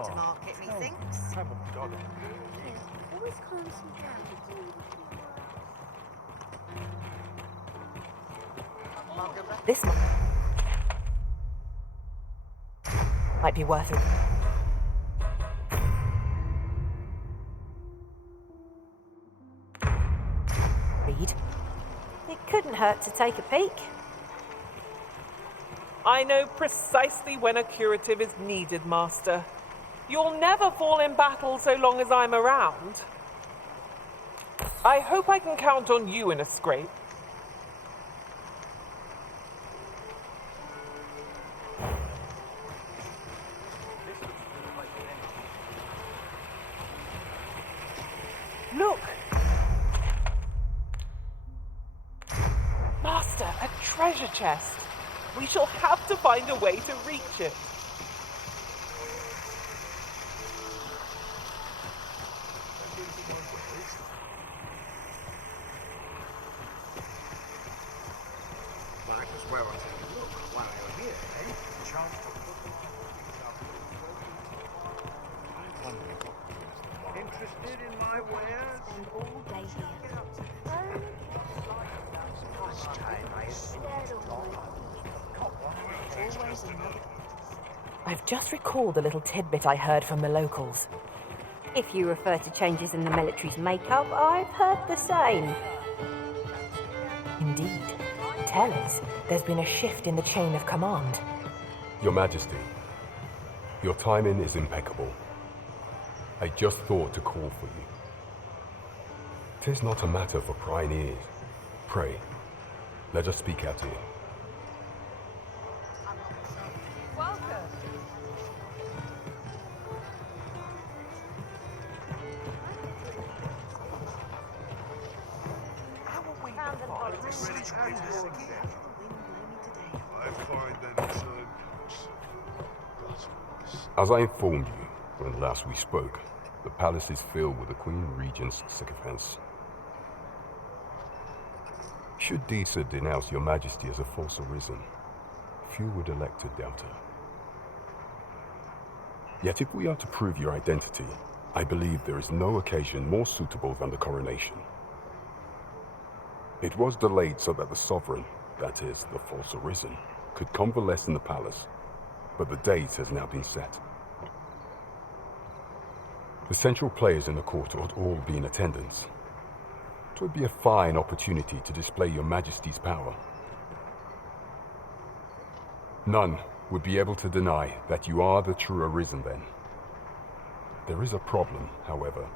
late to market, methinks. Always calms me down. This might be worth it. Read. It couldn't hurt to take a peek. I know precisely when a curative is needed, Master. You'll never fall in battle so long as I'm around. I hope I can count on you in a scrape. Look! Master, a treasure chest. We shall have to find a way to reach it. Might as well take a look while you're here, eh? Chance to interested in my wares? Spend all day here. Last time I Always another. I've just recalled a little tidbit I heard from the locals. If you refer to changes in the military's makeup, I've heard the same. Indeed. Tell us, there's been a shift in the chain of command. Your Majesty, your timing is impeccable. I just thought to call for you. 'Tis not a matter for prying ears. Pray, let us speak out here. As I informed you when last we spoke, the palace is filled with the Queen Regent's sycophants. Should Disa denounce your Majesty as a false arisen, few would elect to doubt her. Yet if we are to prove your identity, I believe there is no occasion more suitable than the coronation. It was delayed so that the sovereign, that is, the false arisen, could convalesce in the palace, but the date has now been set. The central players in the court ought all be in attendance. 'Twould be a fine opportunity to display your Majesty's power. None would be able to deny that you are the true Arisen then. There is a problem, however.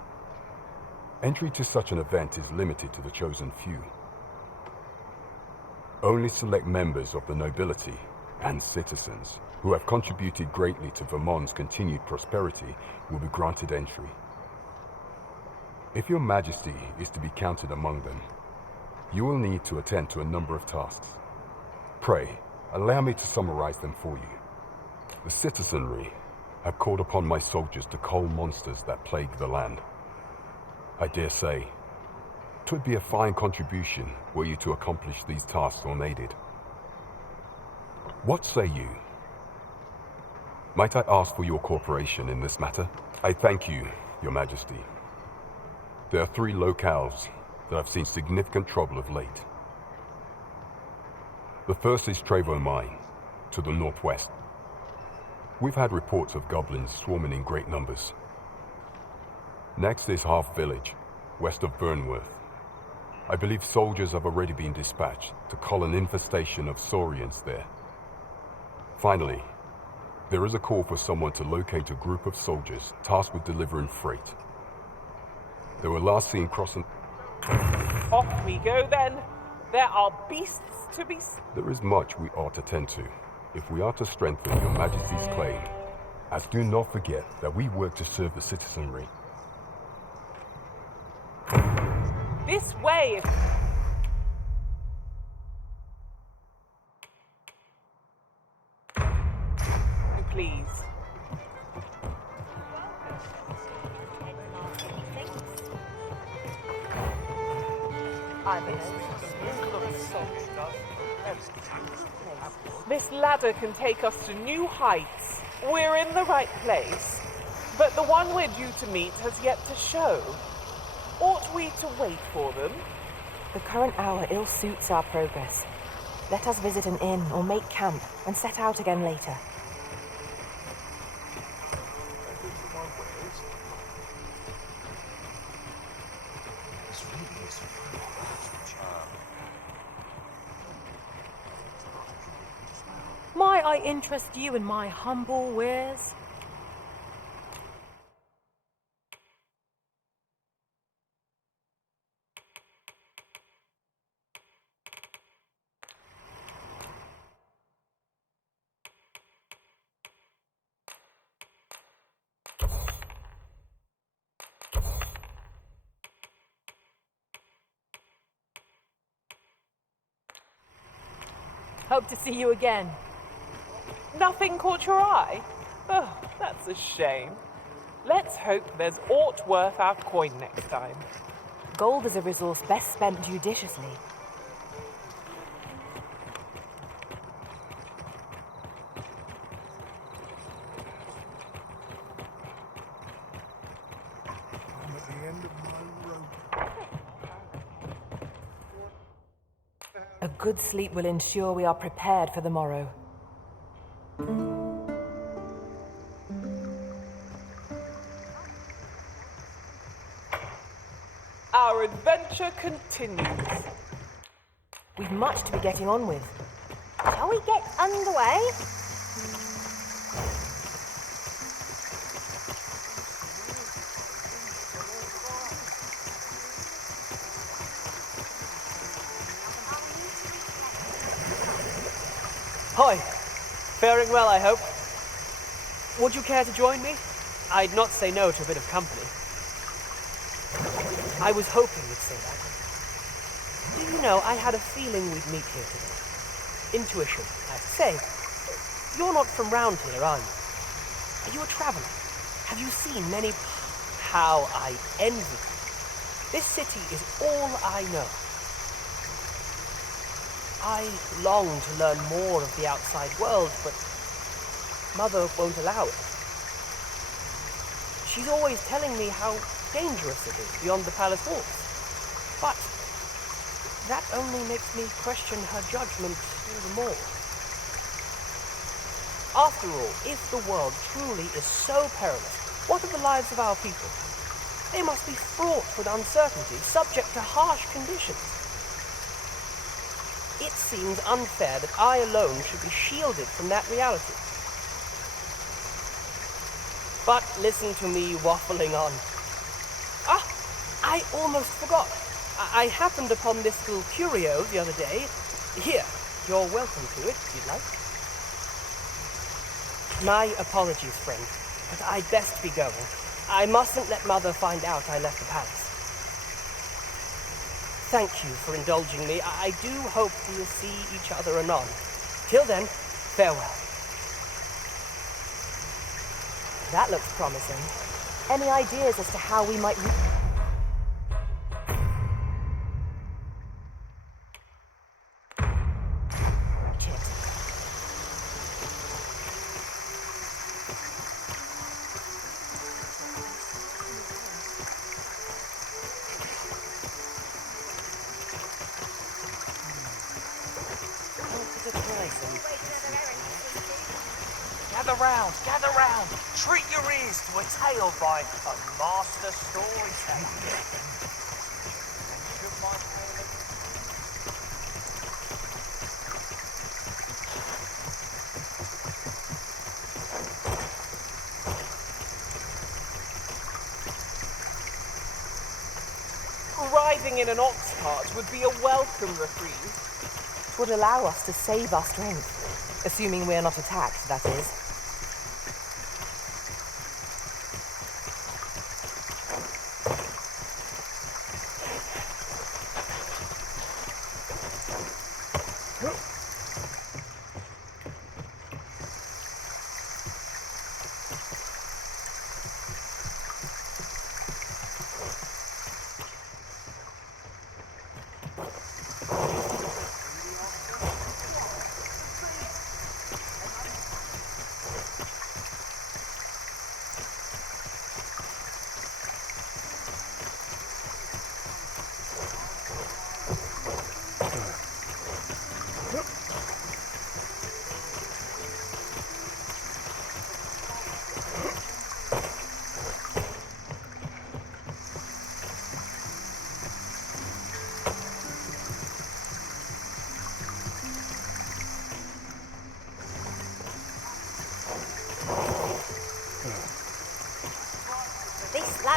Entry to such an event is limited to the chosen few. Only select members of the nobility and citizens who have contributed greatly to Vermont's continued prosperity will be granted entry. If your Majesty is to be counted among them, you will need to attend to a number of tasks. Pray, allow me to summarize them for you. The citizenry have called upon my soldiers to cull monsters that plague the land. I dare say, 'twould be a fine contribution were you to accomplish these tasks unaided. What say you? Might I ask for your cooperation in this matter? I thank you, Your Majesty. There are 3 locales that have seen significant trouble of late. The first is Trevo Mine, to the northwest. We've had reports of goblins swarming in great numbers. Next is Half Village, west of Burnworth. I believe soldiers have already been dispatched to cull an infestation of saurians there. Finally, there is a call for someone to locate a group of soldiers tasked with delivering freight. They were last seen crossing... Off we go then. There are beasts to be... There is much we ought to tend to, if we are to strengthen your Majesty's claim. As do not forget that we work to serve the citizenry. This way! Please. This ladder can take us to new heights. We're in the right place. But the one we're due to meet has yet to show. Ought we to wait for them? The current hour ill suits our progress. Let us visit an inn or make camp and set out again later. Might I interest you in my humble wares? Hope to see you again. Nothing caught your eye? Oh, that's a shame. Let's hope there's aught worth our coin next time. Gold is a resource best spent judiciously. I'm at the end of my rope. A good sleep will ensure we are prepared for the morrow. Our adventure continues. We've much to be getting on with. Shall we get underway? Hi. Faring well, I hope. Would you care to join me? I'd not say no to a bit of company. I was hoping you'd say that. Do you know, I had a feeling we'd meet here today. Intuition, I have to say. You're not from round here, are you? Are you a traveller? Have you seen many... How I envy you. This city is all I know. I long to learn more of the outside world, but Mother won't allow it. She's always telling me how dangerous it is beyond the palace walls. But that only makes me question her judgment all the more. After all, if the world truly is so perilous, what of the lives of our people? They must be fraught with uncertainty, subject to harsh conditions. It seems unfair that I alone should be shielded from that reality. But listen to me waffling on. Ah, I almost forgot. I happened upon this little curio the other day. Here, you're welcome to it, if you'd like. My apologies, friend, but I'd best be going. I mustn't let Mother find out I left the palace. Thank you for indulging me. I do hope we'll see each other anon. Till then, farewell. That looks promising. Any ideas as to how we might... Gather round. Treat your ears to a tale by a master storyteller. Riding in an ox cart would be a welcome reprieve. It would allow us to save our strength. Assuming we are not attacked, that is.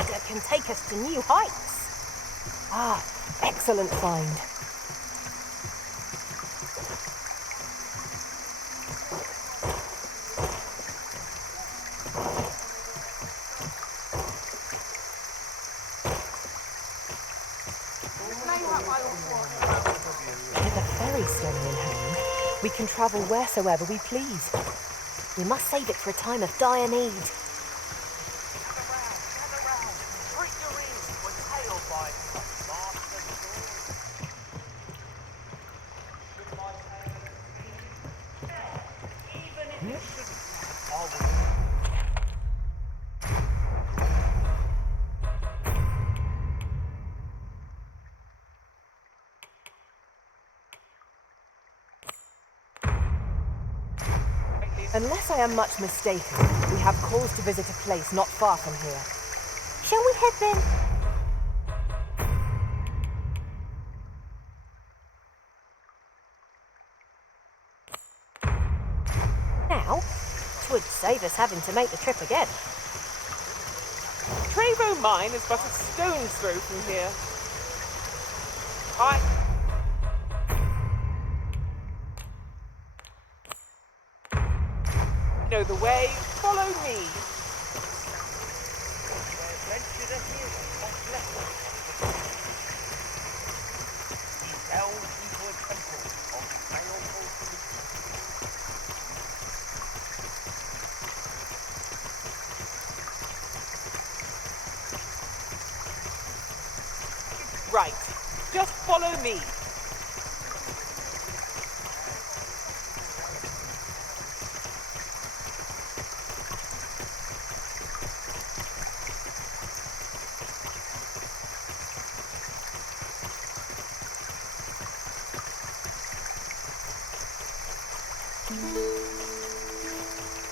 ladder can take us to new heights. Ah, excellent find. With a ferry stone in hand, we can travel wheresoever we please. We must save it for a time of dire need. Gather round. Treat your ears to a tale by a master story. Even if you shouldn't, I will. Unless I am much mistaken, we have cause to visit a place not far from here. Shall we head then? Now, 'twould save us having to make the trip again. Trevo Mine is but a stone's throw from here. Know the way, follow me. Venture the hero of lessons. He delved into a temple of baleful solutions. Right, just follow me.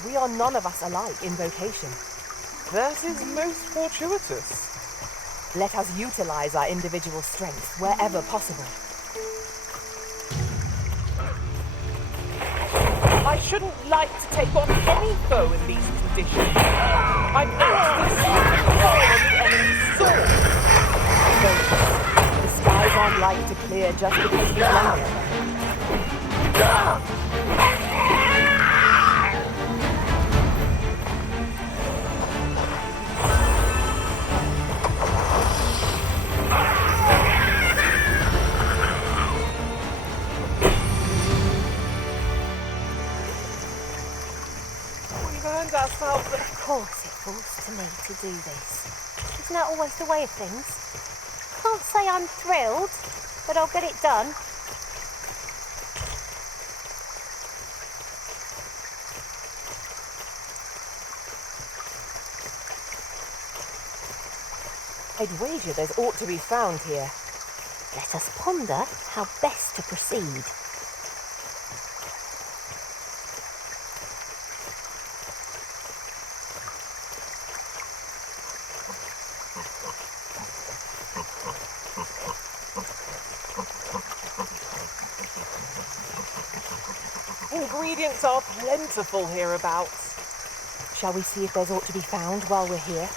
We are none of us alike in vocation. That is most fortuitous. Let us utilize our individual strengths wherever possible. I shouldn't like to take on any foe in these conditions. I'm actually fall on the enemy's sword. The skies aren't like to clear just because we run there. Ourselves. Of course it falls to me to do this. Isn't that always the way of things? Can't say I'm thrilled, but I'll get it done. I'd wager there's aught to be found here. Let us ponder how best to proceed. Ingredients are plentiful hereabouts. Shall we see if there's aught to be found while we're here?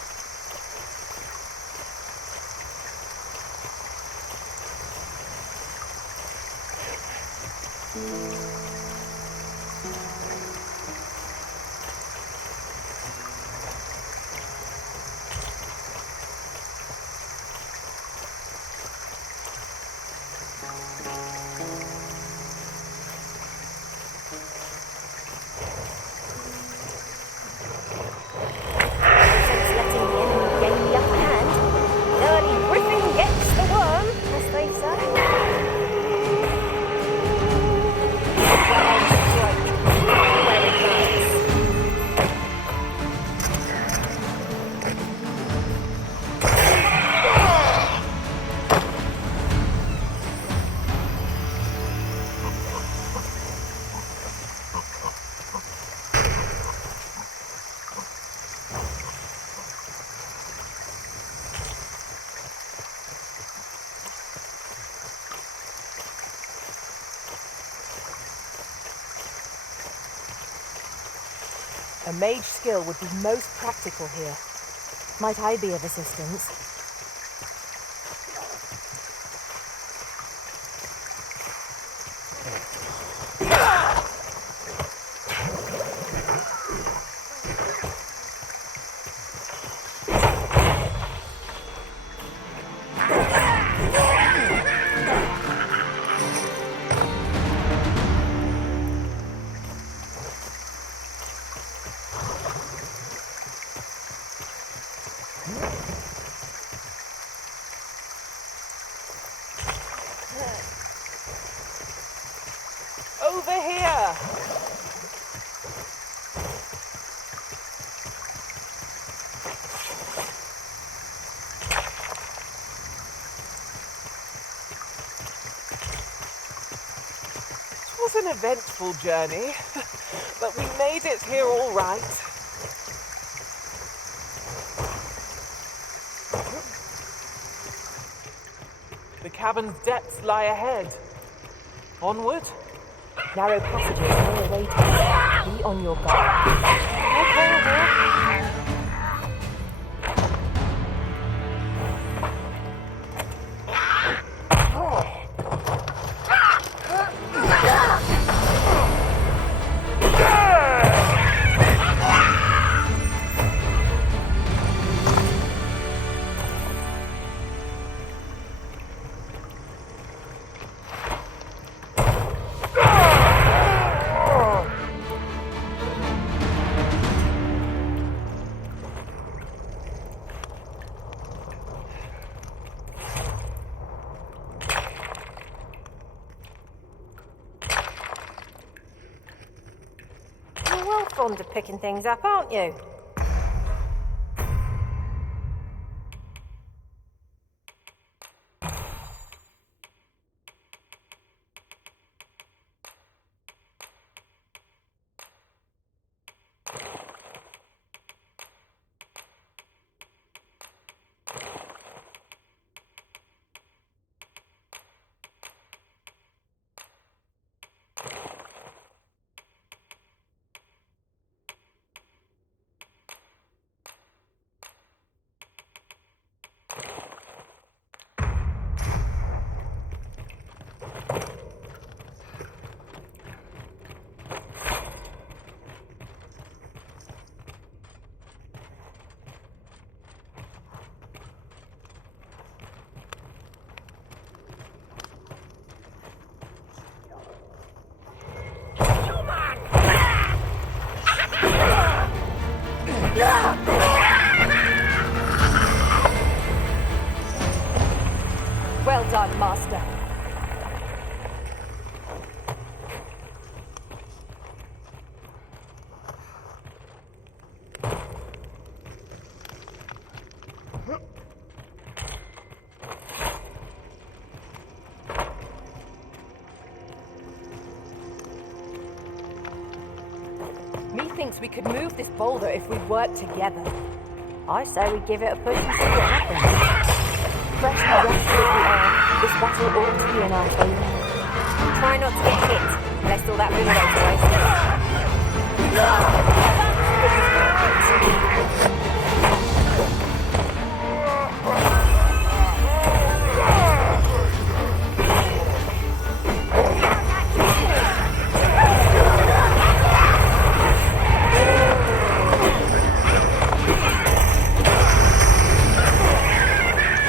A mage's skill would be most practical here. Might I be of assistance? Over here! It was an eventful journey, but we made it here all right. The cavern's depths lie ahead. Onward? Narrow passages may await us. Be on your guard. Okay, dear. You're well fond of picking things up, aren't you? Well done, Master. Methinks we could move this boulder if we work together. I say we give it a push and see what happens. Fresh and rested as we are, this battle ought to be in our favour. Try not to get hit, unless all that room goes to waste.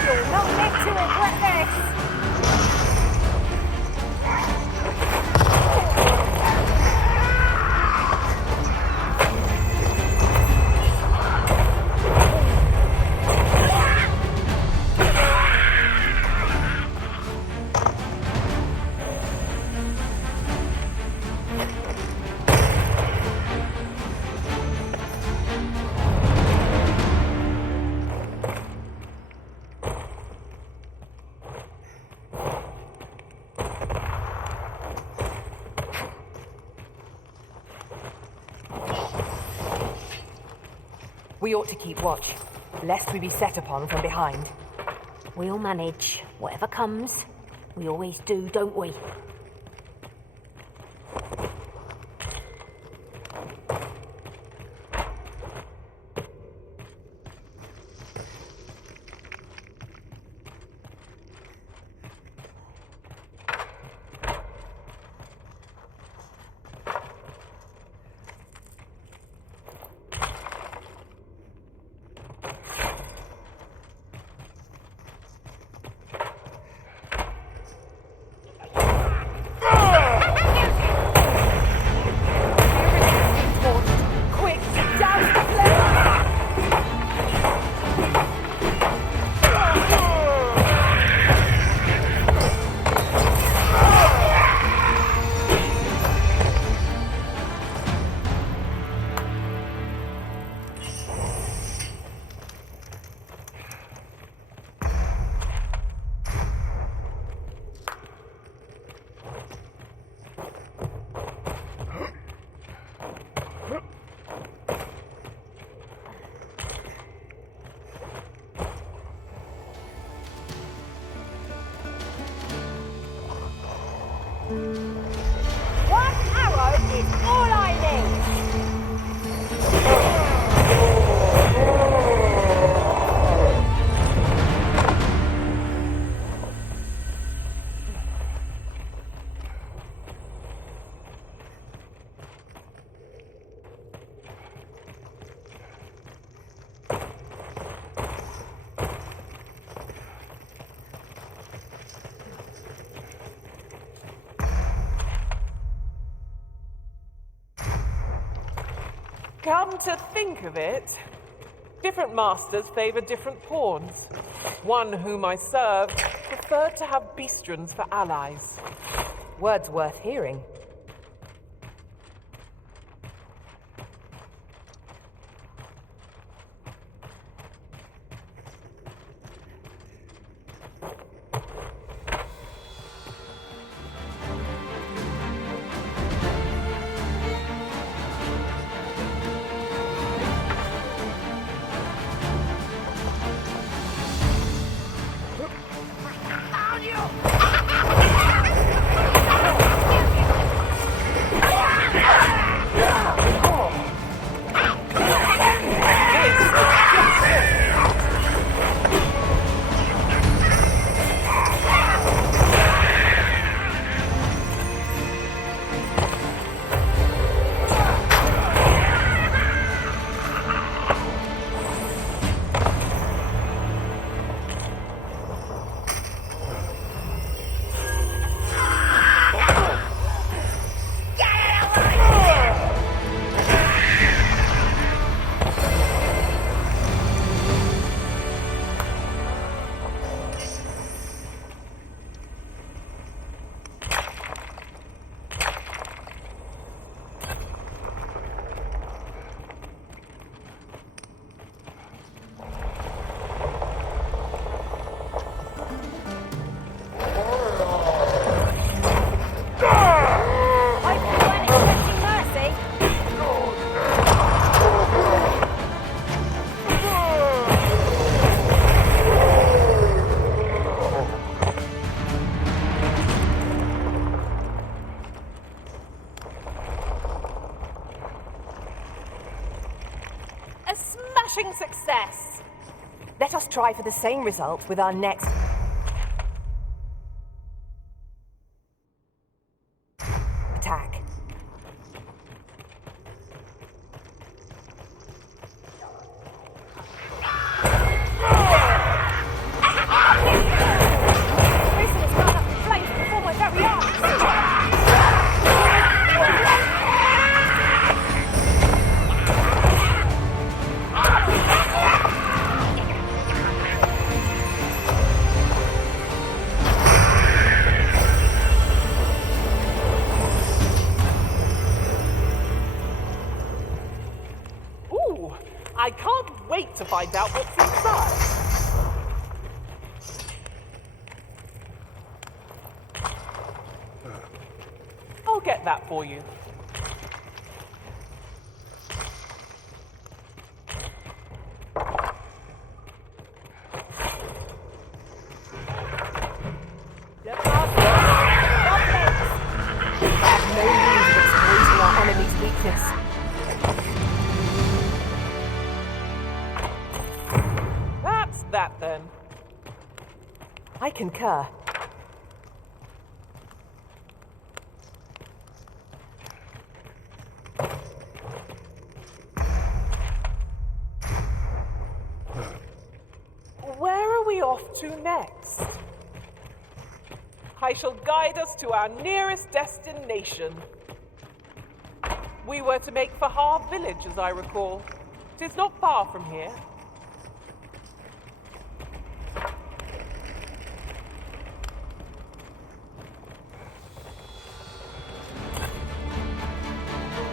You'll not live to regret this. We ought to keep watch, lest we be set upon from behind. We'll manage. Whatever comes, we always do, don't we? Come to think of it, different masters favor different pawns. One whom I served preferred to have beastrons for allies. Words worth hearing. Success! Let us try for the same result with our next attack. I can't wait to find out what's inside. I'll get that for you. That then. I concur. Where are we off to next? I shall guide us to our nearest destination. We were to make for Harv Village, as I recall. 'Tis not far from here.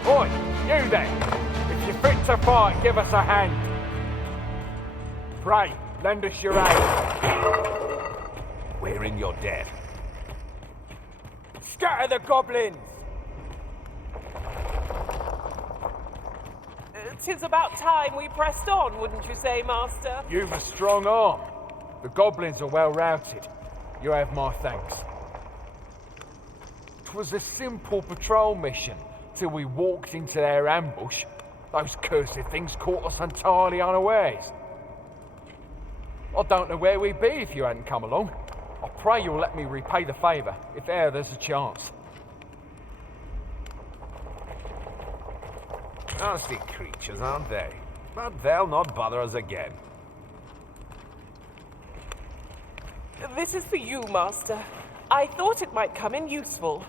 Oi, you there! If you're fit to fight, give us a hand. Pray, lend us your aid. We're in your debt. Scatter the goblins! 'Tis about time we pressed on, wouldn't you say, Master? You've a strong arm. The goblins are well routed. You have my thanks. 'Twas a simple patrol mission till we walked into their ambush. Those cursed things caught us entirely unawares. I don't know where we'd be if you hadn't come along. I pray you'll let me repay the favour, if e'er there's a chance. Nasty creatures, aren't they? But they'll not bother us again. This is for you, Master. I thought it might come in useful.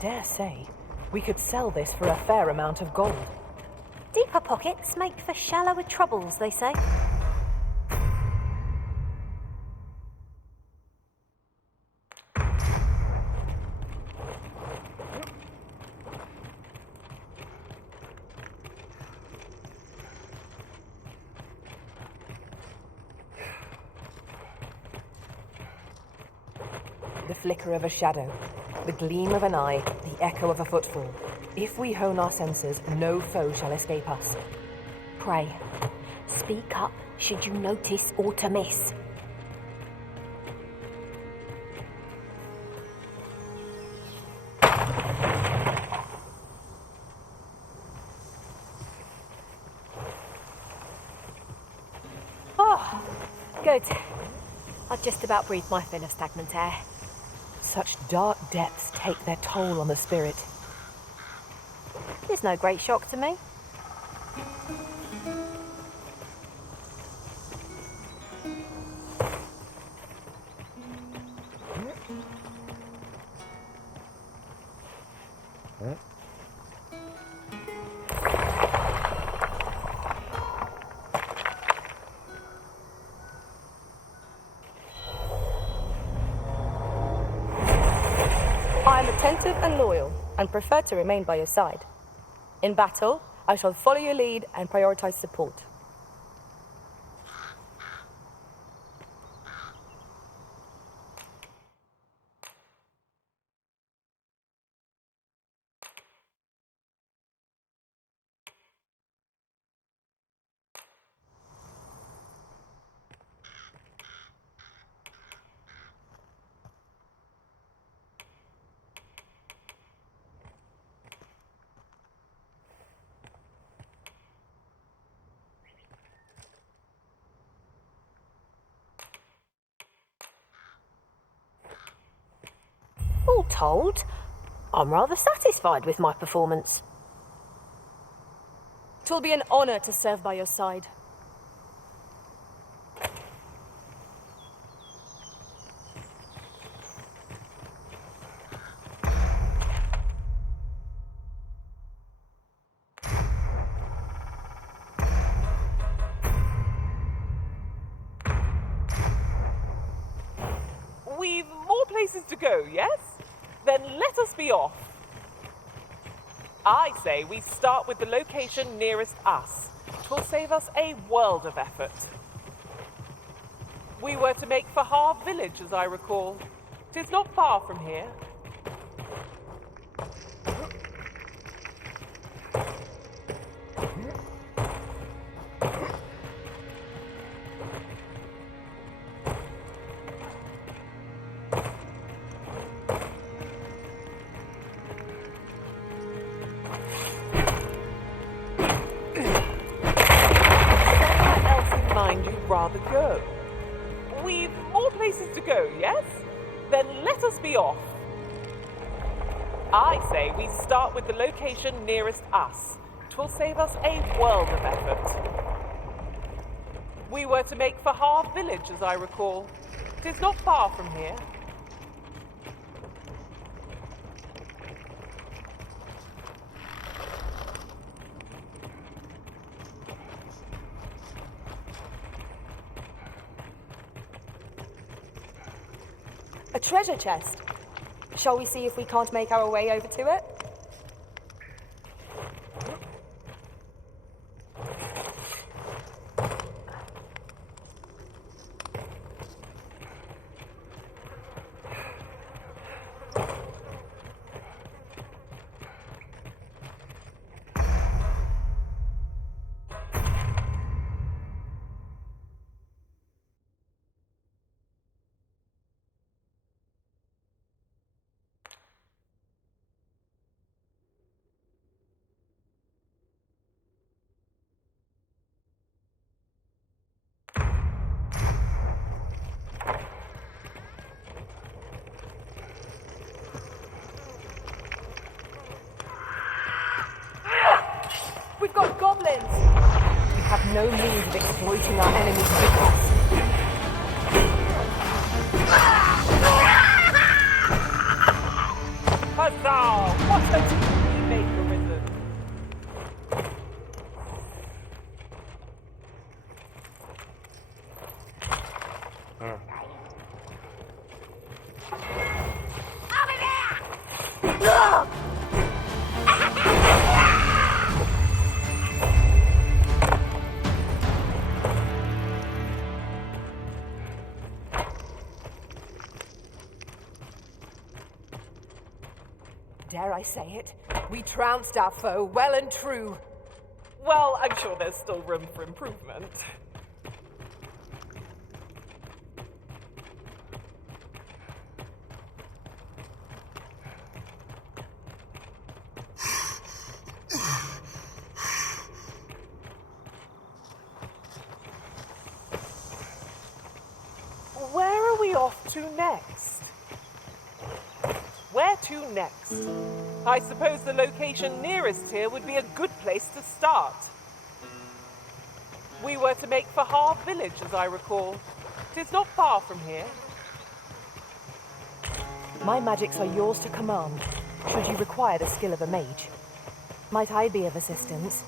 dare say, we could sell this for a fair amount of gold. Deeper pockets make for shallower troubles, they say. The flicker of a shadow, the gleam of an eye, the echo of a footfall. If we hone our senses, no foe shall escape us. Pray, speak up should you notice or to miss. Oh, good. I've just about breathed my fill of stagnant air. Such dark depths take their toll on the spirit. There's no great shock to me. I am attentive and loyal, and prefer to remain by your side. In battle, I shall follow your lead and prioritize support. All told, I'm rather satisfied with my performance. 'Twill be an honor to serve by your side. We've more places to go, yes? Then let us be off. I say we start with the location nearest us. 'Twill save us a world of effort. We were to make for Harv Village, as I recall. 'Tis not far from here. Rather go. We've more places to go, yes? Then let us be off. I say we start with the location nearest us. 'Twill save us a world of effort. We were to make for Harv Village, as I recall. 'Tis not far from here. A treasure chest. Shall we see if we can't make our way over to it? We've got goblins! We have no means of exploiting our enemy's weakness. As Oh, what a team we make, Arisen. Dare I say it? We trounced our foe well and true. Well, I'm sure there's still room for improvement. Where are we off to next? Where to next? I suppose the location nearest here would be a good place to start. We were to make for Harv Village, as I recall. 'Tis not far from here. My magics are yours to command, should you require the skill of a mage. Might I be of assistance?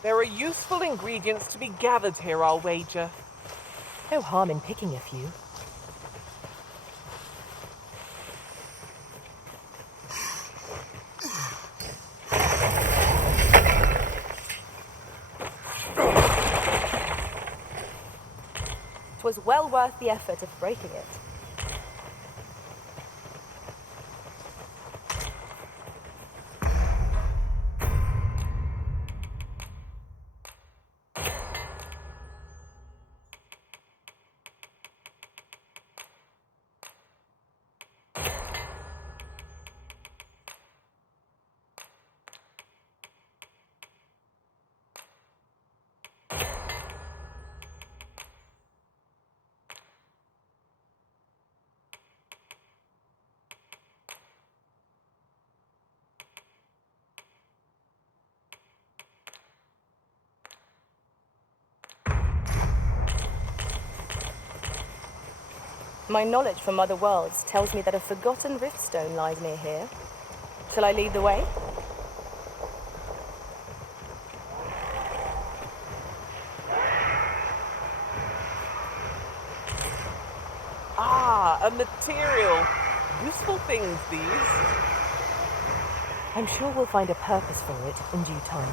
There are useful ingredients to be gathered here, I'll wager. No harm in picking a few. Twas well worth the effort of breaking it. My knowledge from other worlds tells me that a forgotten riftstone lies near here. Shall I lead the way? Ah, a material. Useful things, these. I'm sure we'll find a purpose for it in due time.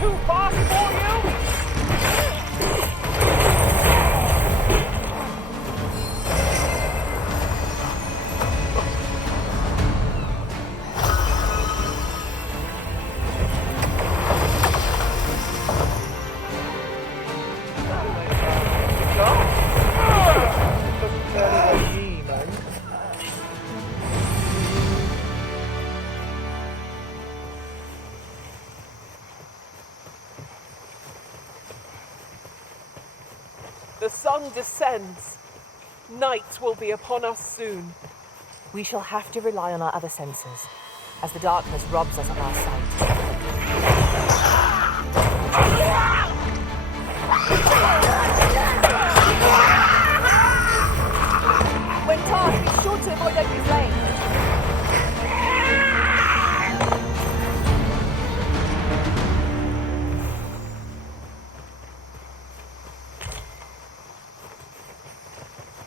Too fast for you? The sun descends. Night will be upon us soon. We shall have to rely on our other senses, as the darkness robs us of our sight. When tasked, be sure to avoid open flame.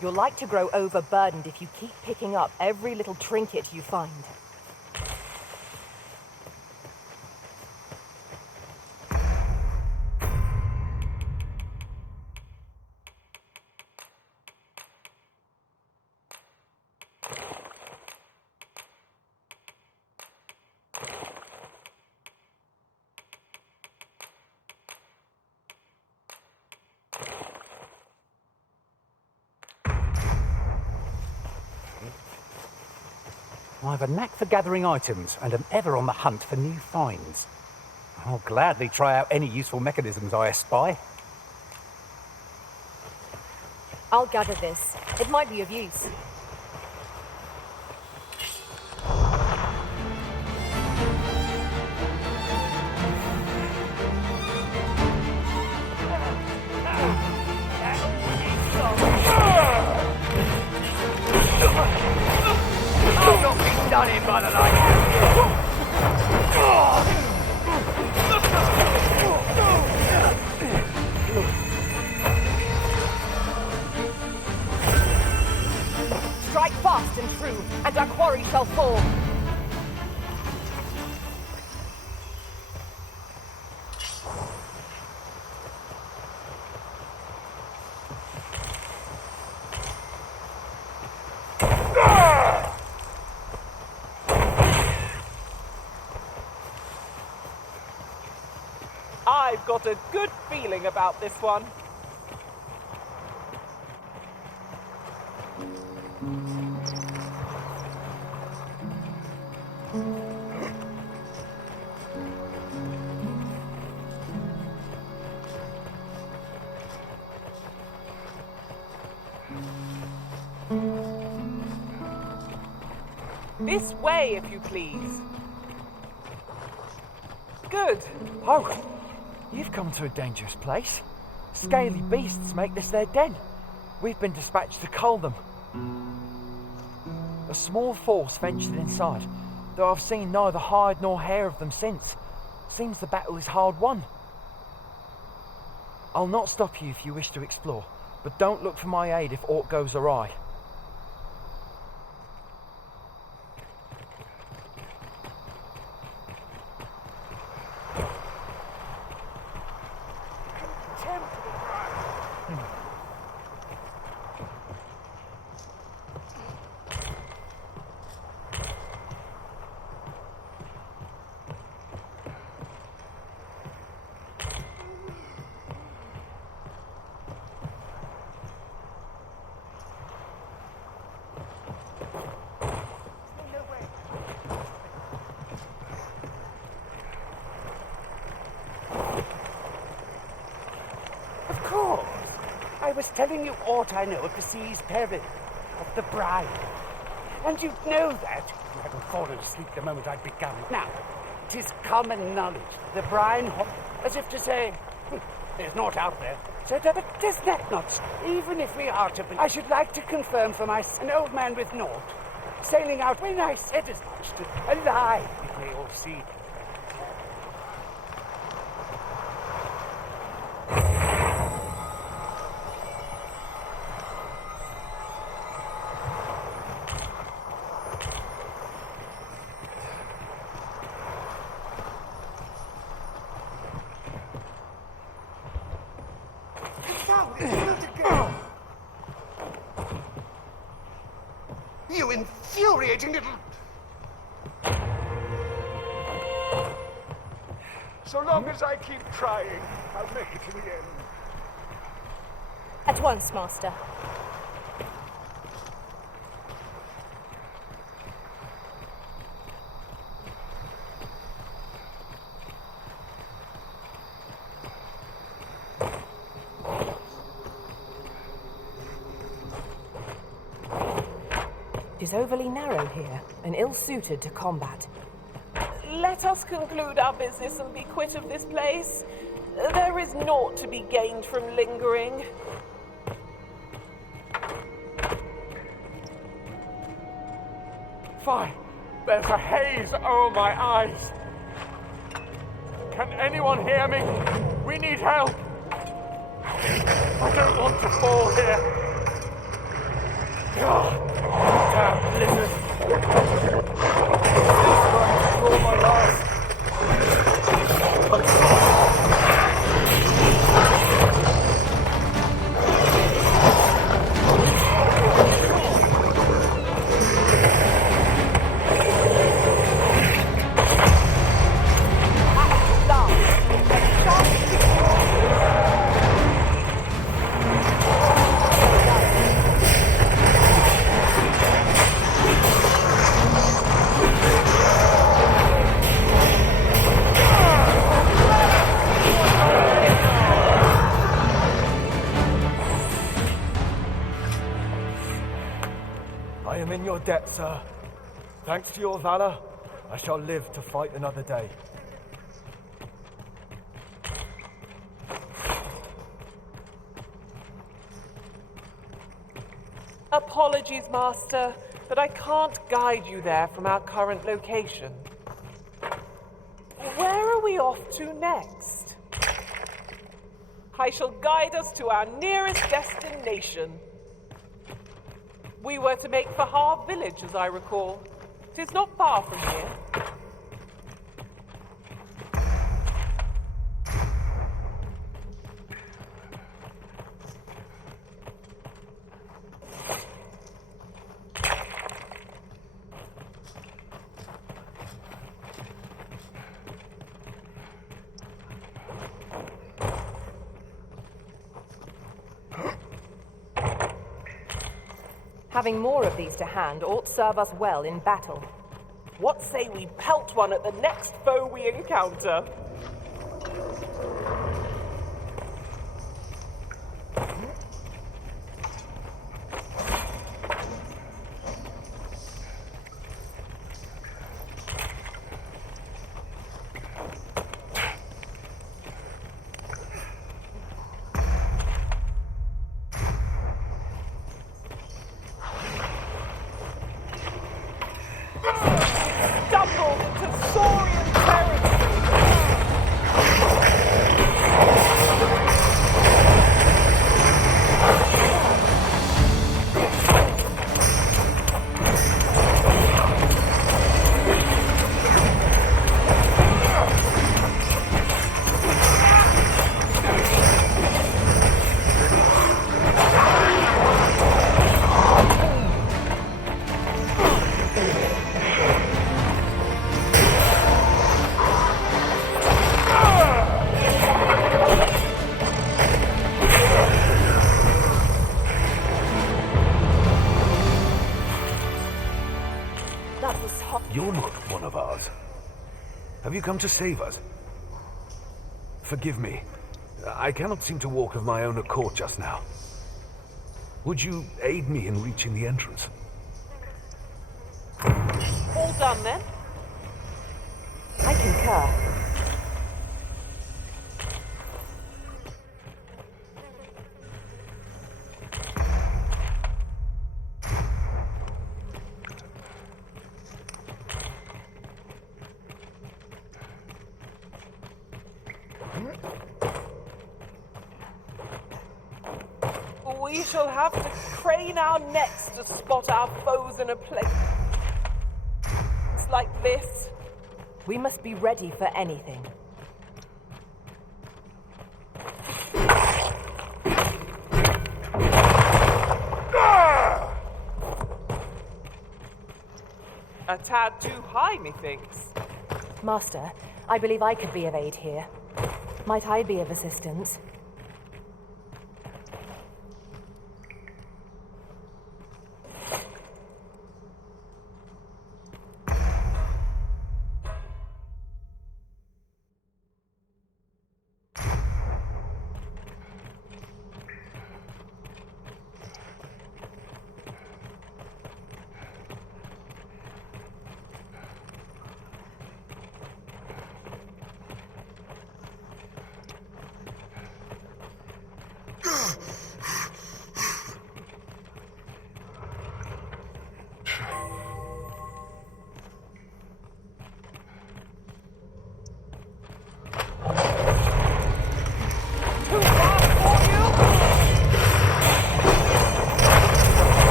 You're like to grow overburdened if you keep picking up every little trinket you find. I have a knack for gathering items and am ever on the hunt for new finds. I'll gladly try out any useful mechanisms I espy. I'll gather this. It might be of use. I'm not being done in by the light. Strike fast and true, and our quarry shall fall. I've got a good feeling about this one. This way, if you please. Good. Oh, you've come to a dangerous place. Scaly beasts make this their den. We've been dispatched to cull them. A small force ventured inside, though I've seen neither hide nor hair of them since. Seems the battle is hard won. I'll not stop you if you wish to explore, but don't look for my aid if aught goes awry. Of course. I was telling you aught I know of the sea's peril, of the brine. And you'd know that if you hadn't fallen asleep the moment I'd begun. Now, 'tis common knowledge. The brine, as if to say, there's naught out there. So, but does that not, even if we are to be, I should like to confirm for myself, an old man with naught, sailing out when I said as much, to alive, if we all see. You infuriating little... So long as I keep trying, I'll make it to the end. At once, Master. It is overly narrow here, and ill-suited to combat. Let us conclude our business and be quit of this place. There is naught to be gained from lingering. Fine. There's a haze over my eyes. Can anyone hear me? We need help. I don't want to fall here. God, damn blizzard. This one to draw my last. I'm in your debt, sir. Thanks to your valor, I shall live to fight another day. Apologies, Master, but I can't guide you there from our current location. Where are we off to next? I shall guide us to our nearest destination. We were to make for Har village, as I recall. 'Tis not far from here. Having more of these to hand ought serve us well in battle. What say we pelt one at the next foe we encounter? Stumbled into Saurian territory! You're not one of ours. Have you come to save us? Forgive me. I cannot seem to walk of my own accord just now. Would you aid me in reaching the entrance? All done then? I concur. We shall have to crane our necks to spot our foes in a place like this. We must be ready for anything. A tad too high, methinks. Master, I believe I could be of aid here. Might I be of assistance?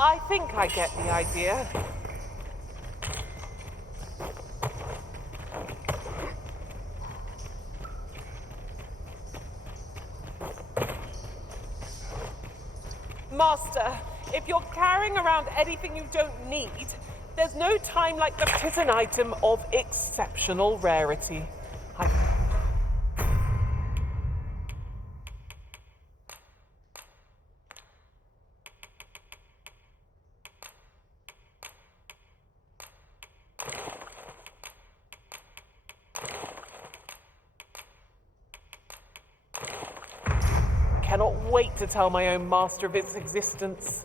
I think I get the idea. Master, if you're carrying around anything you don't need, there's no time like the prison item of exceptional rarity. Cannot wait to tell my own master of its existence.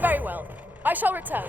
Very well. I shall return.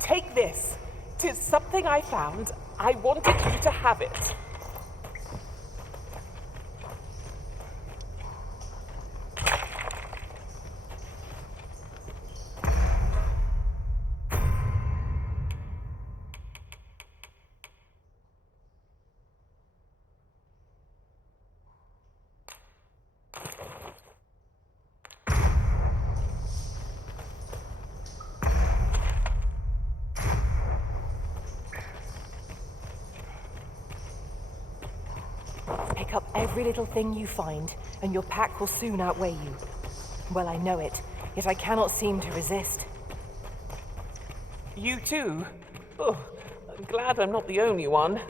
Take this. 'Tis something I found. I wanted you to have it. Pick up every little thing you find, and your pack will soon outweigh you. Well, I know it, yet I cannot seem to resist. You too? Oh, I'm glad I'm not the only one.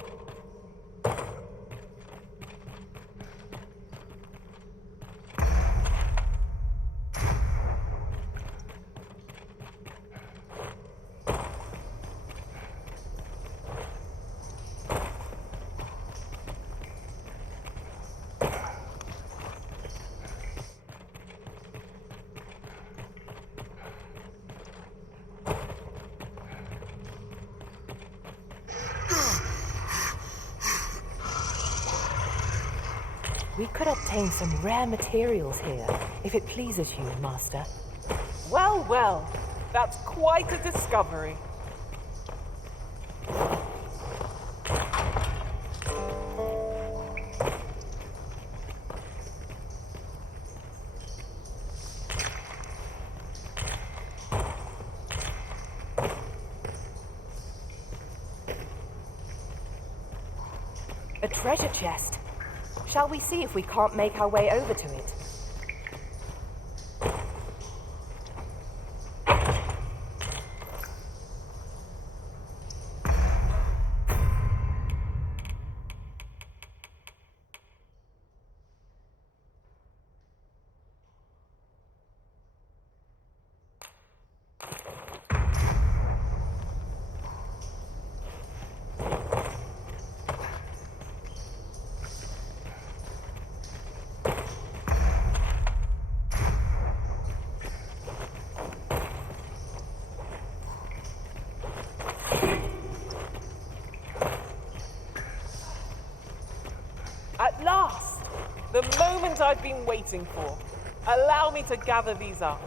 We could obtain some rare materials here, if it pleases you, Master. Well, well, that's quite a discovery. A treasure chest. Shall we see if we can't make our way over to it? moment I've been waiting for. Allow me to gather these up.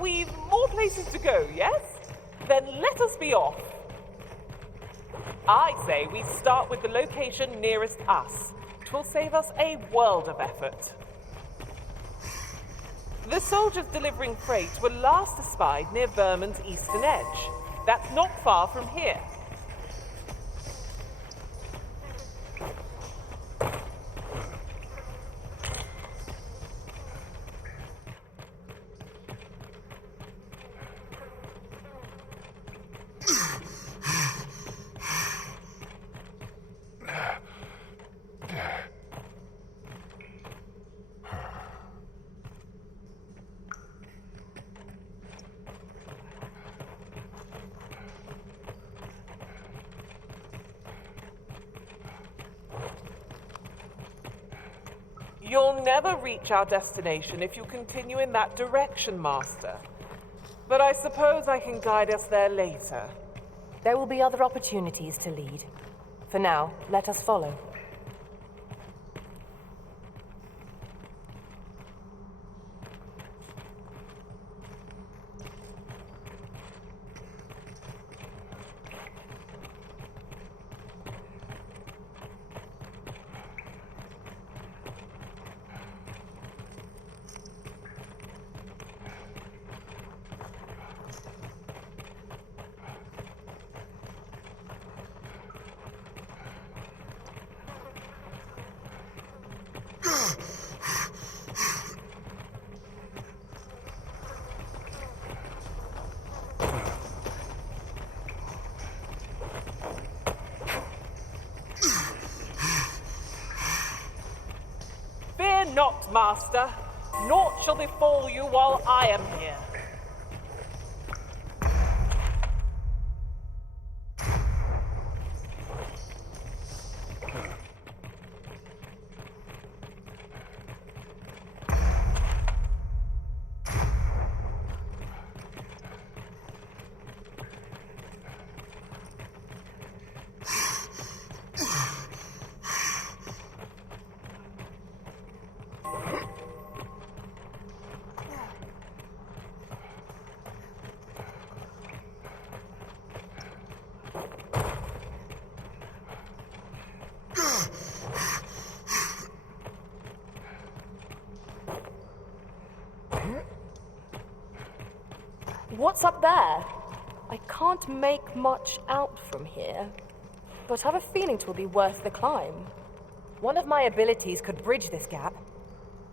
We've more places to go, yes? Then let us be off. I say we start with the location nearest us. 'Twill save us a world of effort. The soldiers delivering freight were last espied near Vermon's eastern edge. That's not far from here. You'll never reach our destination if you continue in that direction, Master. But I suppose I can guide us there later. There will be other opportunities to lead. For now, let us follow. Fear not, Master. Naught shall befall you while I am here. What's up there? I can't make much out from here, but I have a feeling it will be worth the climb. One of my abilities could bridge this gap.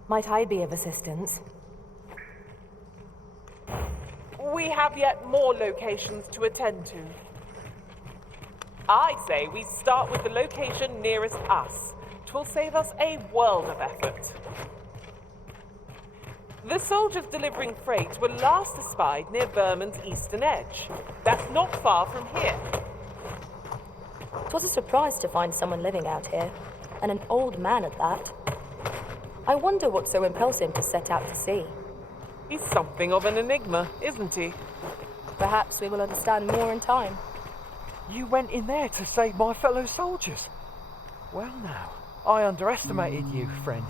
Might I be of assistance? We have yet more locations to attend to. I say we start with the location nearest us. 'Twill save us a world of effort. The soldiers delivering freight were last espied near Vermon's eastern edge. That's not far from here. It was a surprise to find someone living out here, and an old man at that. I wonder what so impels him to set out to sea. He's something of an enigma, isn't he? Perhaps we will understand more in time. You went in there to save my fellow soldiers. Well now, I underestimated you, friend.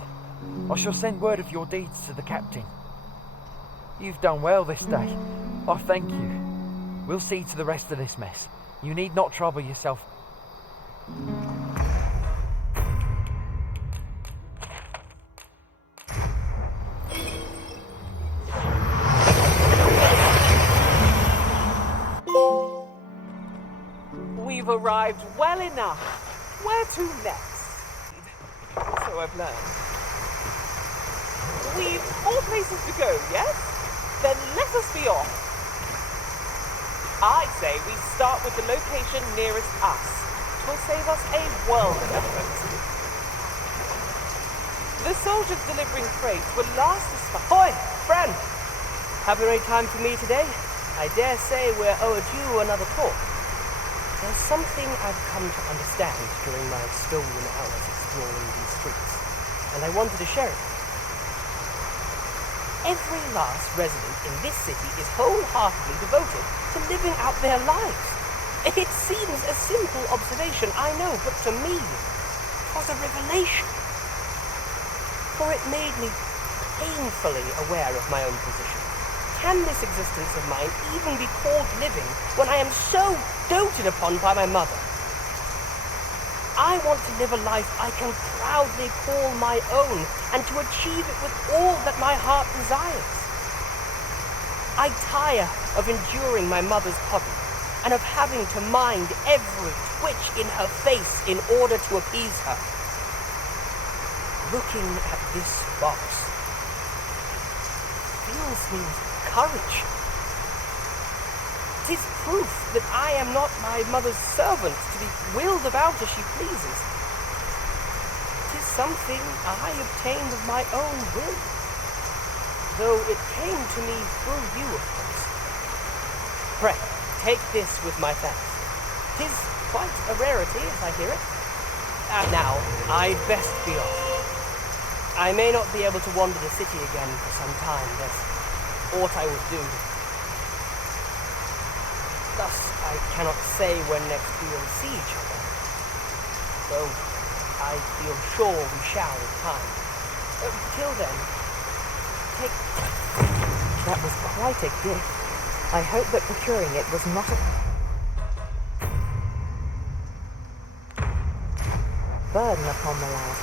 I shall send word of your deeds to the captain. You've done well this day. I thank you. We'll see to the rest of this mess. You need not trouble yourself. We've arrived well enough. Where to next? So I've learned. We've more places to go, yes? Then let us be off. I say we start with the location nearest us. 'Twill save us a world of effort. The soldiers delivering freight were last espied. Hoi, friend! Having any time for me today? I dare say we're overdue another talk. There's something I've come to understand during my stolen hours exploring these streets, and I wanted to share it. Every last resident in this city is wholeheartedly devoted to living out their lives. It seems a simple observation, I know, but to me, it was a revelation. For it made me painfully aware of my own position. Can this existence of mine even be called living when I am so doted upon by my mother? I want to live a life I can proudly call my own and to achieve it with all that my heart desires. I tire of enduring my mother's poverty and of having to mind every twitch in her face in order to appease her. Looking at this box fills me with courage. 'Tis proof that I am not my mother's servant to be wheeled about as she pleases. 'Tis something I obtained of my own will, though it came to me through you, of course. Pray, take this with my thanks. 'Tis quite a rarity, as I hear it. Now, I'd best be off. I may not be able to wander the city again for some time. That's aught I would do. Thus, I cannot say when next we will see each other, though I feel sure we shall in time. Till then, take... That was quite a gift. I hope that procuring it was not a burden upon the lad.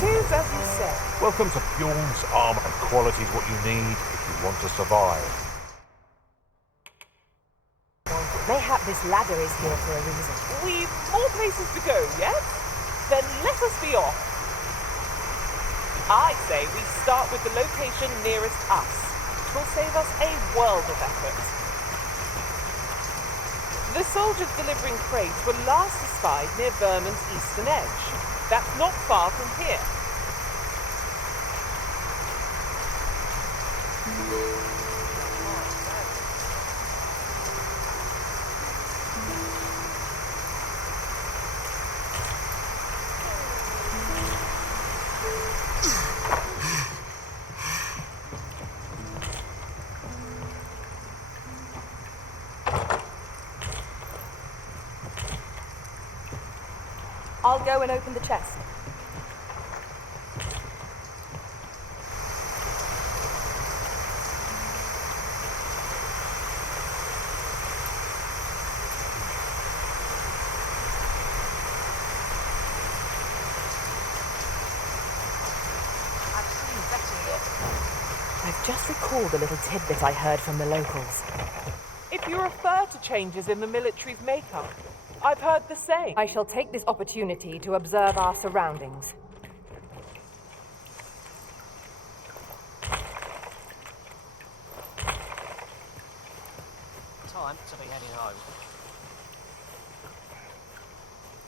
'Tis as you said. Welcome to Bjorn's armor. Quality is what you need if you want to survive. Mayhap this ladder is here for a reason. We've more places to go, yes? Then let us be off. I say we start with the location nearest us. 'Twill save us a world of effort. The soldiers delivering freight were last espied near Vermon's eastern edge. That's not far from here. I'll go and open the chest. I've Just recall the little tidbit I heard from the locals. If you refer to changes in the military's makeup, I've heard the same. I shall take this opportunity to observe our surroundings. Time to be heading home.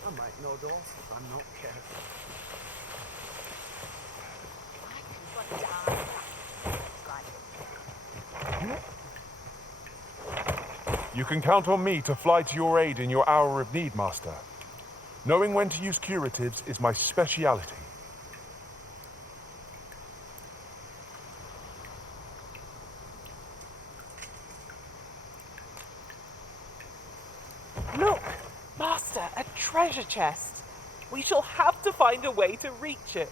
I might nod off if I'm not careful. You can count on me to fly to your aid in your hour of need, Master. Knowing when to use curatives is my speciality. Look, Master, a treasure chest. We shall have to find a way to reach it.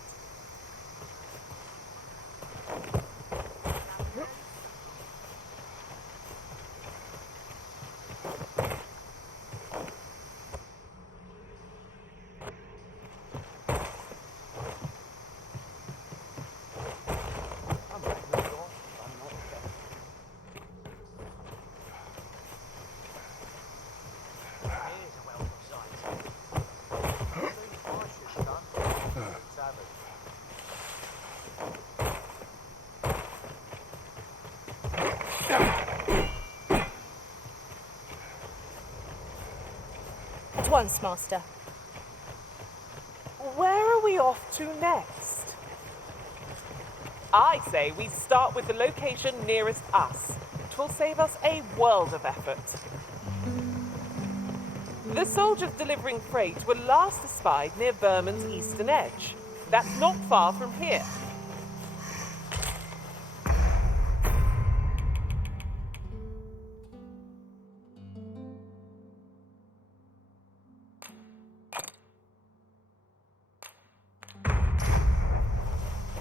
At once, Master. Where are we off to next? I say we start with the location nearest us. It will save us a world of effort. The soldiers delivering freight were last espied near Vermin's eastern edge. That's not far from here.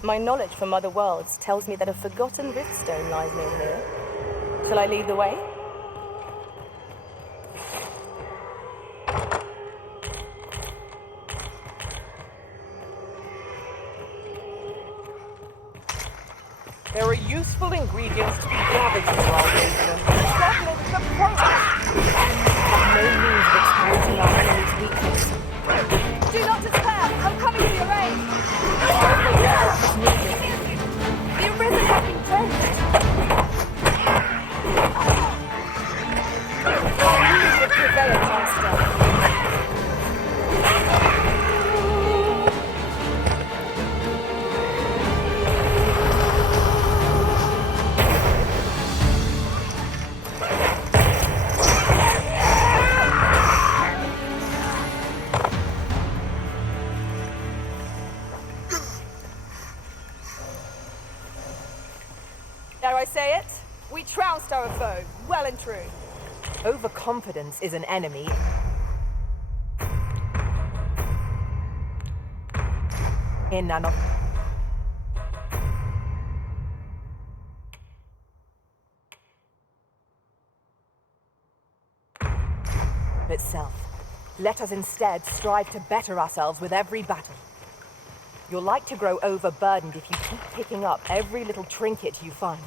My knowledge from other worlds tells me that a forgotten riftstone lies near here. Shall I lead the way? There are useful ingredients to be gathered from our region. Traveling is a progress. Have no means of exploiting our enemy's weakness. Do not despair! I'm coming to your aid! The Arisen have been drenched! You will prevail, Master. Dare I say it? We trounced our foe, well and true. Overconfidence is an enemy. In none of itself. Let us instead strive to better ourselves with every battle. You're like to grow overburdened if you keep picking up every little trinket you find.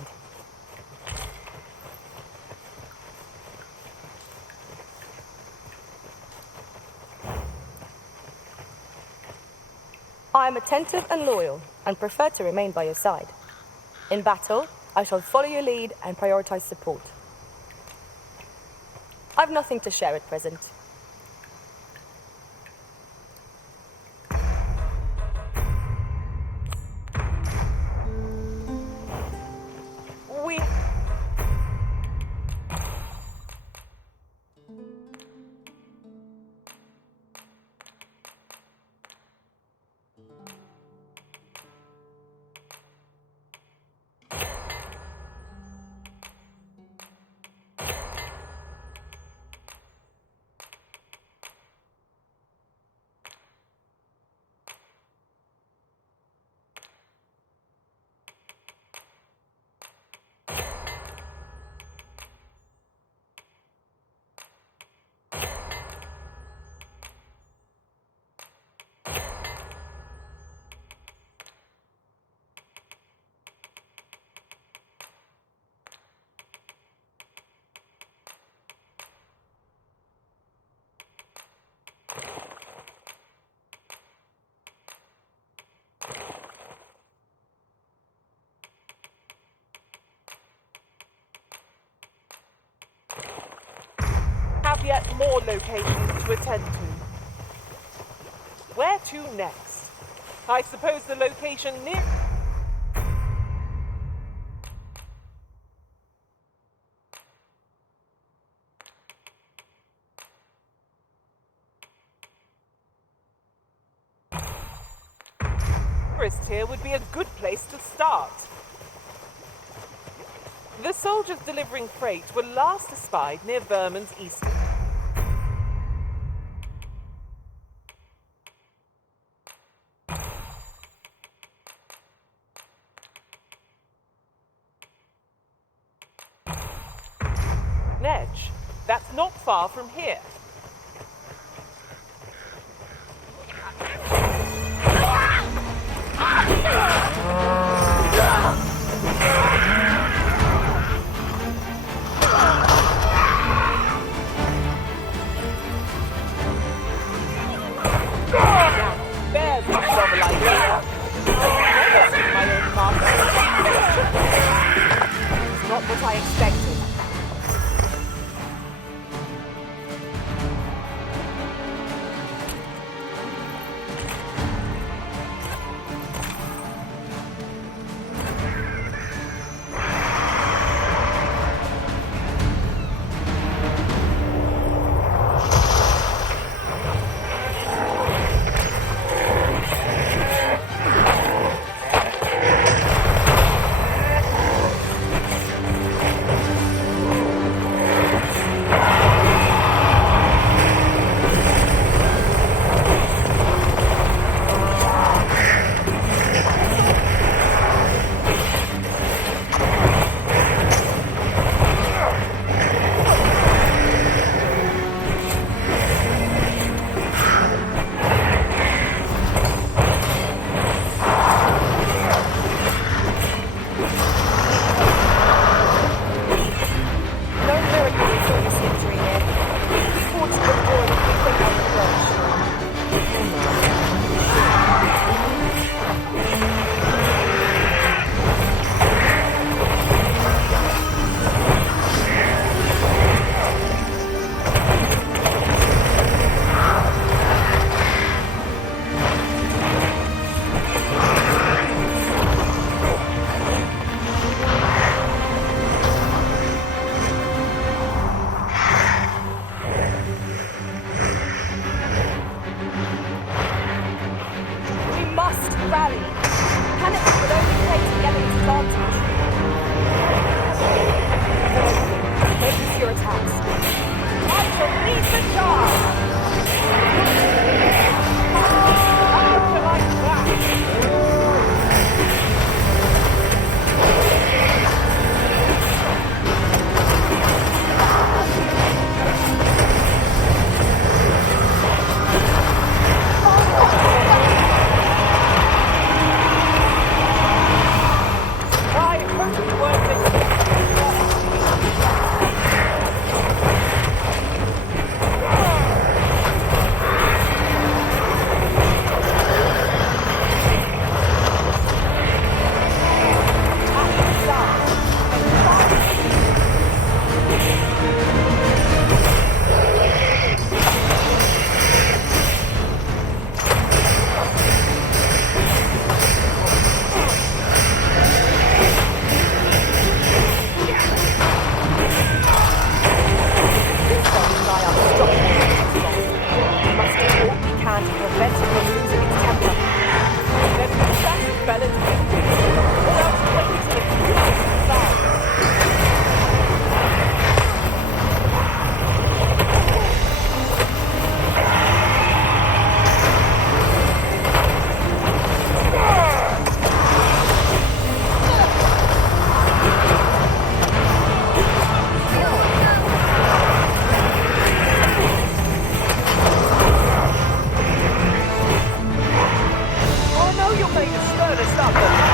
I am attentive and loyal, and prefer to remain by your side. In battle, I shall follow your lead and prioritize support. I've nothing to share at present. We... more locations to attend to. Where to next? I suppose the location near... Forest here would be a good place to start. The soldiers delivering freight were last espied near Vermon's eastern. Nedge, that's not far from here. Not what I expected. Stop it!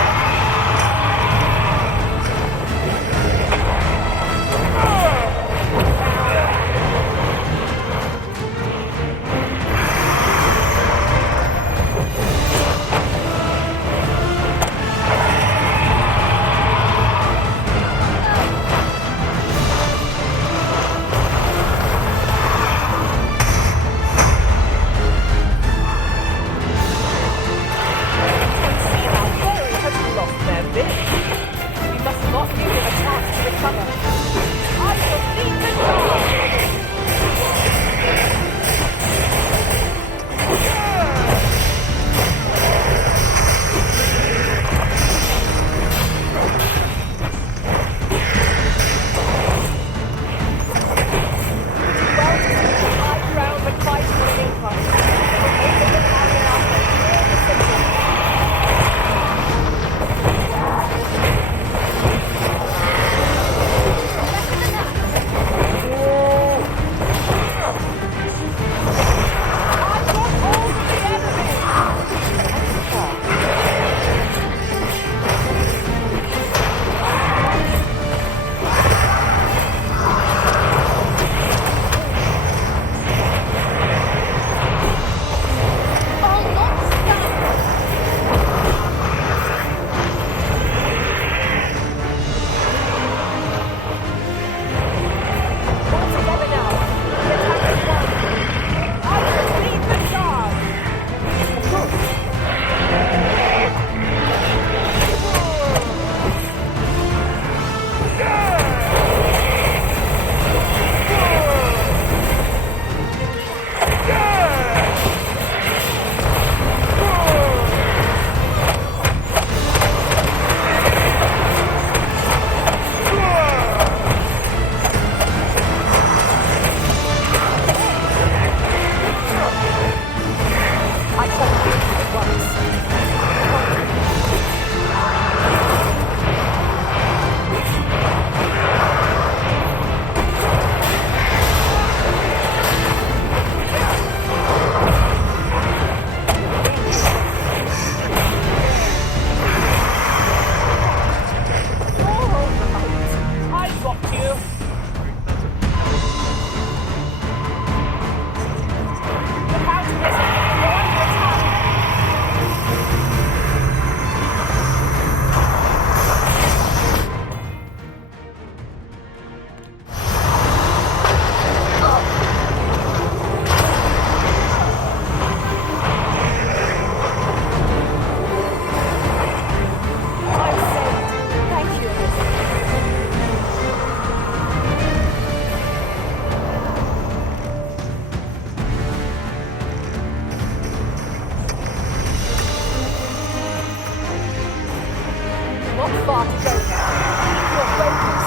far to go now. Keep your focus.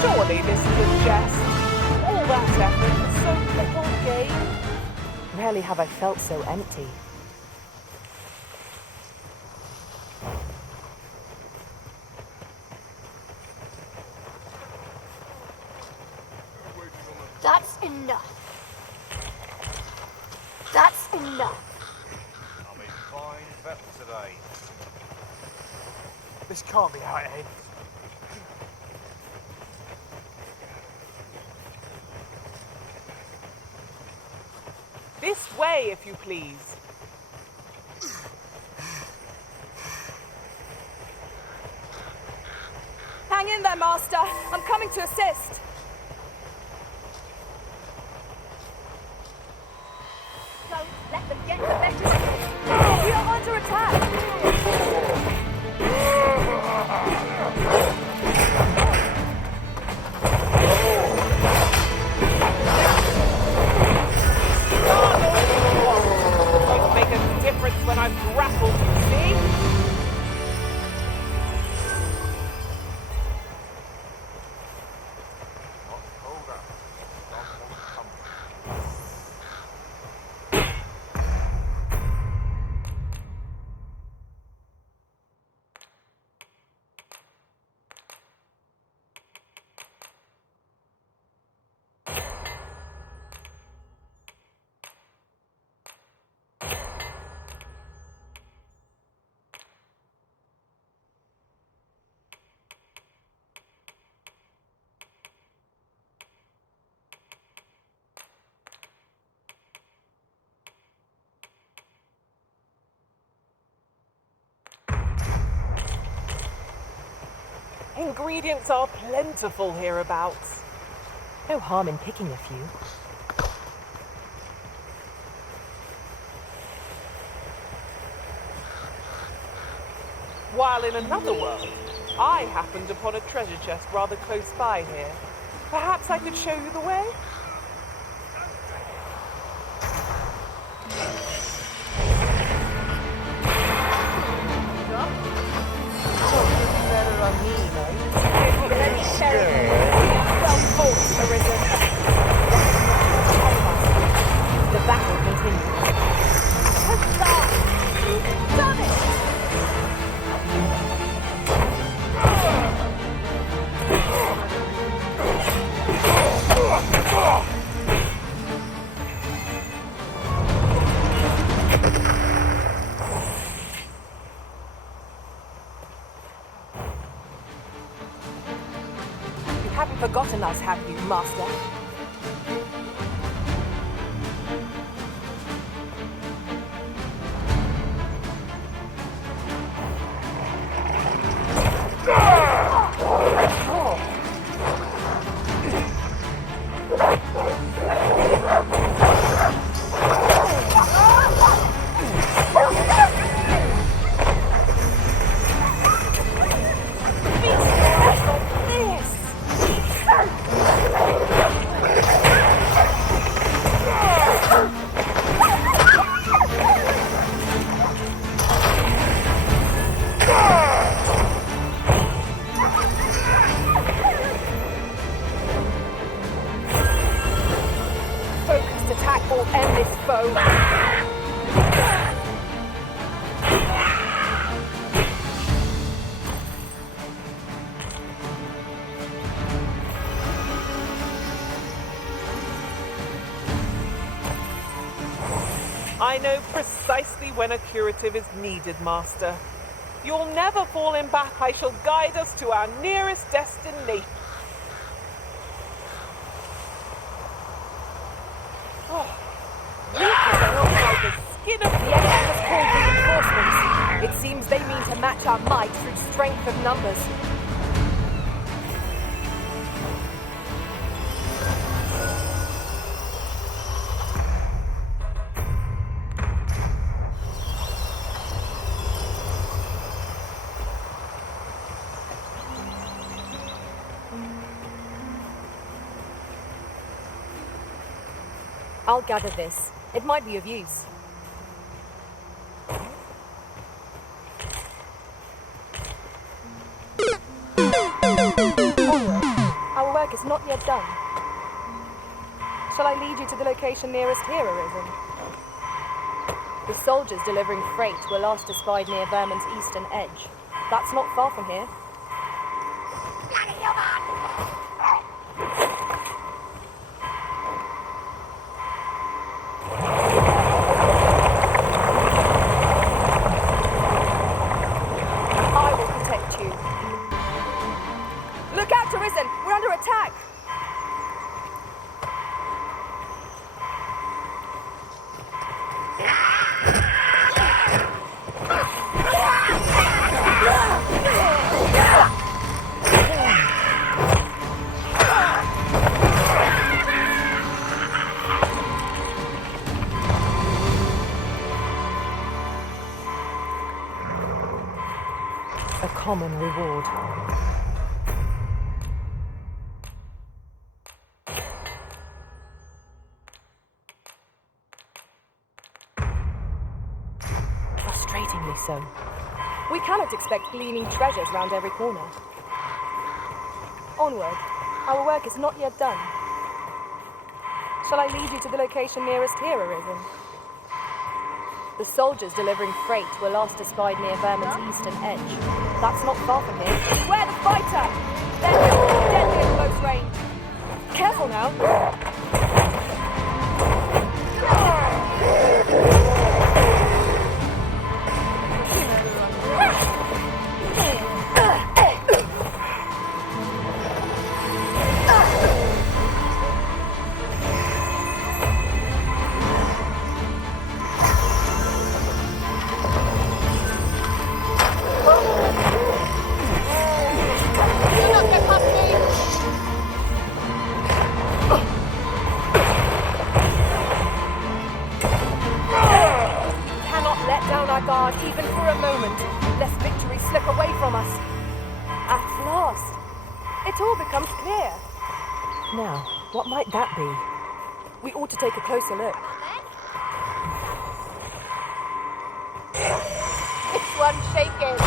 Surely this is a jest. All that effort for so little gain. Rarely have I felt so empty. That's enough. That's enough. I'm in fine fettle today. This can't be how it ends. This way, if you please. Hang in there, Master. I'm coming to assist. Don't let them get the better of you. We are under attack. Won't make a difference when I'm grappled, you see? Hold up. Don't want to come. Ingredients are plentiful hereabouts. No harm in picking a few. While in another world, I happened upon a treasure chest rather close by here. Perhaps I could show you the way? Better on me, though. Well fought, Arisen. The battle continues. Huzzah! You've done it! You haven't forgotten us, have you, Master? Focused attack will end this foe. I know precisely when a curative is needed, Master. You'll never fall in back. I shall guide us to our nearest destination. The skin of The enemy has called reinforcements. It seems they mean to match our might through strength of numbers. I'll gather this. It might be of use. Onward. Our work is not yet done. Shall I lead you to the location nearest here, Arisen? The soldiers delivering freight were last espied near Vermon's eastern edge. That's not far from here. I will protect you. Look out, Arisen! We're under attack! A common reward. Frustratingly so. We cannot expect gleaming treasures round every corner. Onward. Our work is not yet done. Shall I lead you to the location nearest here, Arisen? The soldiers delivering freight were last espied near Vermon's eastern edge. That's not far from here. Beware the fighter! They're deadly at close range. Careful now. Guard even for a moment, lest victory slip away from us. At last, it all becomes clear. Now, what might that be? We ought to take a closer look. This one's shaking.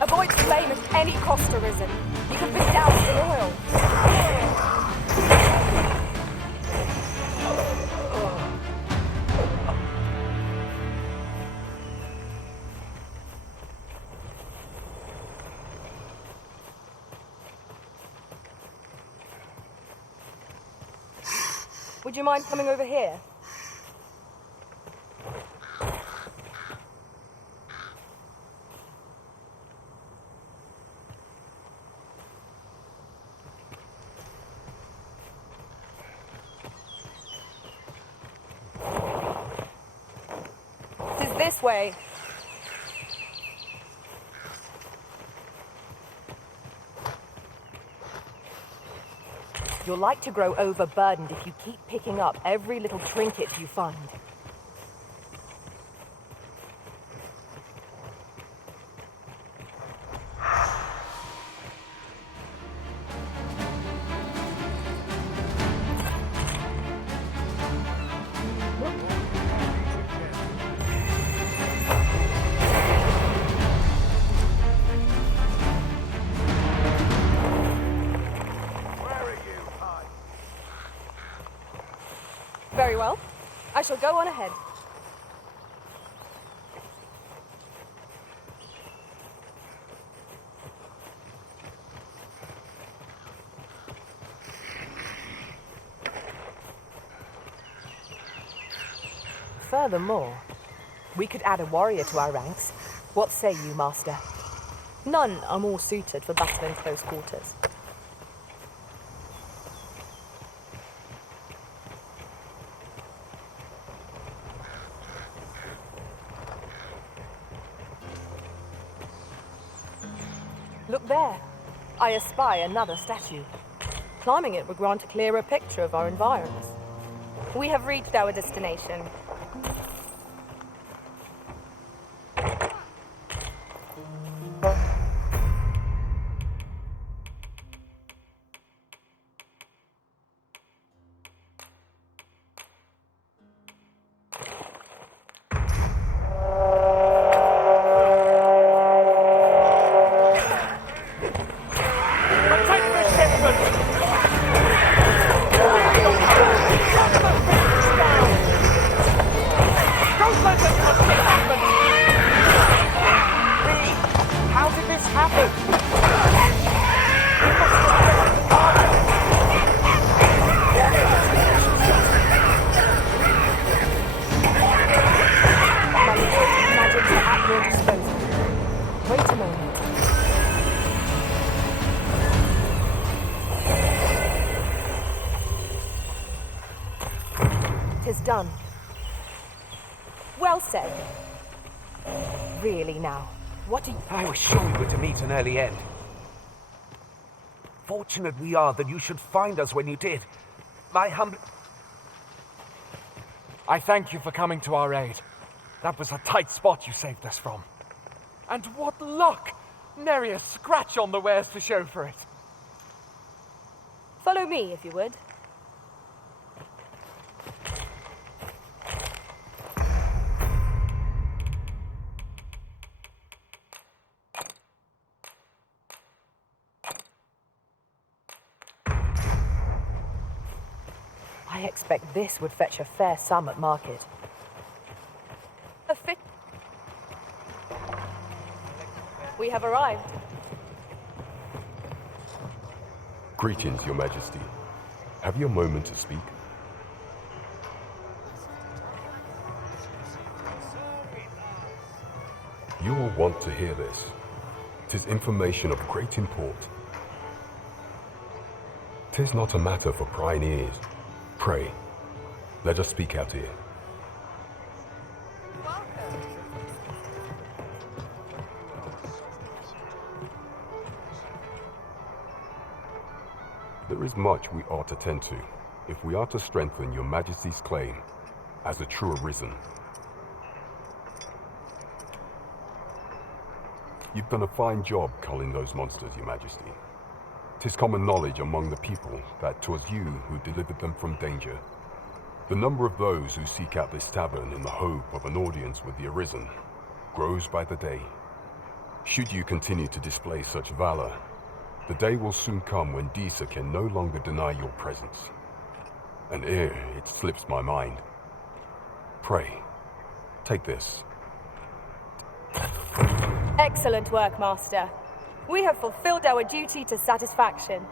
Avoid flame at any cost, Arisen. You could be doused in oil. Would you mind coming over here? This way. You're like to grow overburdened if you keep picking up every little trinket you find. Very well. I shall go on ahead. Furthermore, we could add a warrior to our ranks. What say you, Master? None are more suited for battle in close quarters. I espy another statue. Climbing it would grant a clearer picture of our environs. We have reached our destination. Done. Well said. Really now, what do you... I was sure we were to meet an early end. Fortunate we are that you should find us when you did. My humble... I thank you for coming to our aid. That was a tight spot you saved us from. And what luck! Nary a scratch on the wares to show for it. Follow me, if you would. I expect this would fetch a fair sum at market. We have arrived. Greetings, Your Majesty. Have you a moment to speak? You will want to hear this. 'Tis information of great import. 'Tis not a matter for prying ears. Pray, let us speak out here. There is much we ought to tend to, if we are to strengthen Your Majesty's claim as a true Arisen. You've done a fine job culling those monsters, Your Majesty. 'Tis common knowledge among the people that 'twas you who delivered them from danger. The number of those who seek out this tavern in the hope of an audience with the Arisen grows by the day. Should you continue to display such valor, the day will soon come when Disa can no longer deny your presence. And ere it slips my mind, pray, take this. Excellent work, Master. We have fulfilled our duty to satisfaction.